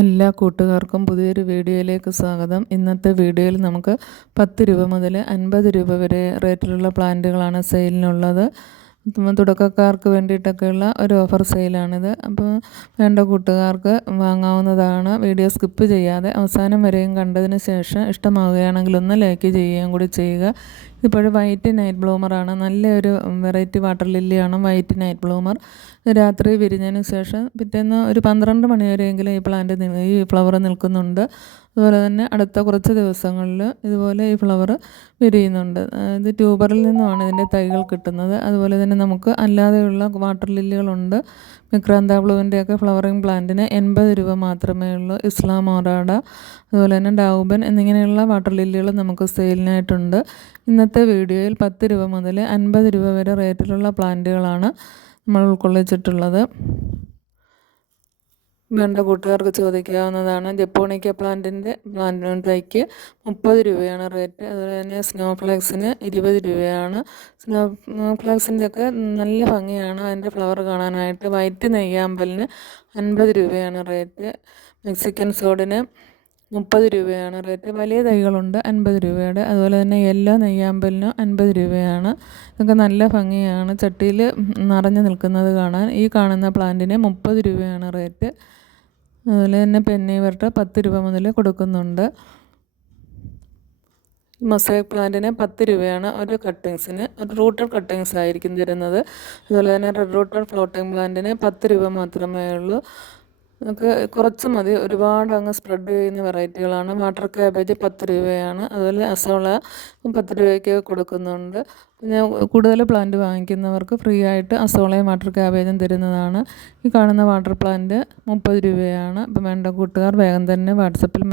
എല്ലാ കൂട്ടുകാർക്കും പുതിയൊരു വീഡിയോയിലേക്ക് സ്വാഗതം. ഇന്നത്തെ വീഡിയോയിൽ നമുക്ക് 10 രൂപ മുതൽ 50 രൂപ വരെ റേറ്റിലുള്ള പ്ലാന്റുകളാണ് സെയിലിനുള്ളത്. തുടക്കക്കാർക്ക് വേണ്ടിയിട്ടൊക്കെയുള്ള ഒരു ഓഫർ സെയിലാണിത്. അപ്പോൾ വേണ്ട കൂട്ടുകാർക്ക് വാങ്ങാവുന്നതാണ്. വീഡിയോ സ്കിപ്പ് ചെയ്യാതെ അവസാനം വരെയും കണ്ടതിന് ശേഷം ഇഷ്ടമാവുകയാണെങ്കിൽ ഒന്ന് ലൈക്ക് ചെയ്യുകയും കൂടി ചെയ്യുക. ഇതിപ്പോഴും വൈറ്റ് നൈറ്റ് ബ്ലൂമറാണ്. നല്ലൊരു വെറൈറ്റി വാട്ടർ ലില്ലിയാണ് വൈറ്റ് നൈറ്റ് ബ്ലൂമർ. രാത്രി വിരിഞ്ഞതിന് ശേഷം പിറ്റേന്ന് ഒരു 12 മണി വരെയെങ്കിലും ഈ ഫ്ലവർ നിൽക്കുന്നുണ്ട്. അതുപോലെ തന്നെ അടുത്ത കുറച്ച് ദിവസങ്ങളിൽ ഇതുപോലെ ഈ ഫ്ലവർ വിരിയുന്നുണ്ട്. ഇത് ട്യൂബറിൽ നിന്നുമാണ് ഇതിൻ്റെ തൈകൾ കിട്ടുന്നത്. അതുപോലെ തന്നെ നമുക്ക് അല്ലാതെയുള്ള വാട്ടർ ലില്ലികളുണ്ട്. മിക്രാന്ത ബ്ലൂവിൻ്റെയൊക്കെ ഫ്ലവറിങ് പ്ലാന്റിന് 80 രൂപ മാത്രമേ ഉള്ളൂ. ഇസ്ലാം ഒറാഡ, അതുപോലെ തന്നെ ഡൗബൻ എന്നിങ്ങനെയുള്ള വാട്ടർ ലില്ലികൾ നമുക്ക് സെയിലിനായിട്ടുണ്ട്. ഇന്നത്തെ വീഡിയോയിൽ 10 രൂപ മുതൽ 50 രൂപ വരെ റേറ്റിലുള്ള പ്ലാന്റുകളാണ് നമ്മൾ ഉൾക്കൊള്ളിച്ചിട്ടുള്ളത്. വേണ്ട കൂട്ടുകാർക്ക് ചോദിക്കാവുന്നതാണ്. ജപ്പോണിക്ക പ്ലാന്റിൻ്റെ തൈക്ക് 30 രൂപയാണ് റേറ്റ്. അതുപോലെ തന്നെ സ്നോ ഫ്ലേക്സിന് 20 രൂപയാണ്. സ്നോ ഫ്ലേക്സിൻ്റെ ഒക്കെ നല്ല ഭംഗിയാണ് അതിൻ്റെ ഫ്ലവർ കാണാനായിട്ട്. വൈറ്റ് നെയ്യാമ്പലിന് 50 രൂപയാണ് റേറ്റ്. മെക്സിക്കൻ സോഡിന് 30 രൂപയാണ് റേറ്റ്. വലിയ തൈകളുണ്ട് 50 രൂപയുടെ. അതുപോലെ തന്നെ യെല്ലോ നെയ്യാമ്പലിന് 50 രൂപയാണ്. ഇതൊക്കെ നല്ല ഭംഗിയാണ് ചട്ടിയിൽ നിറഞ്ഞു നിൽക്കുന്നത് കാണാൻ. ഈ കാണുന്ന പ്ലാന്റിന് 30 രൂപയാണ് റേറ്റ്. അതുപോലെ തന്നെ പെന്നിവർട്ട് 10 രൂപ മുതൽ കൊടുക്കുന്നുണ്ട്. മൊസൈക്ക് പ്ലാന്റിന് 10 രൂപയാണ് ഒരു കട്ടിങ്സിന്. ഒരു റൂട്ടഡ് കട്ടിങ്സ് ആയിരിക്കും തരുന്നത്. അതുപോലെ തന്നെ റെഡ് റൂട്ടഡ് ഫ്ലോട്ടിംഗ് പ്ലാന്റിന് 10 രൂപ മാത്രമേ ഉള്ളൂ. നമുക്ക് കുറച്ച് മതി, ഒരുപാട് അങ്ങ് സ്പ്രെഡ് ചെയ്യുന്ന വെറൈറ്റികളാണ്. വാട്ടർ ക്യാബേജ് 10 രൂപയാണ്. അതുപോലെ അസോള 10 രൂപയ്ക്ക് കൊടുക്കുന്നുണ്ട്. പിന്നെ കൂടുതൽ പ്ലാന്റ് വാങ്ങിക്കുന്നവർക്ക് ഫ്രീ ആയിട്ട് അസോളയും വാട്ടർ ക്യാബേജും തരുന്നതാണ്. ഈ കാണുന്ന വാട്ടർ പ്ലാന്റ് 30 രൂപയാണ്. അപ്പം വേണ്ട കൂട്ടുകാർ വേഗം തന്നെ വാട്സപ്പിൽ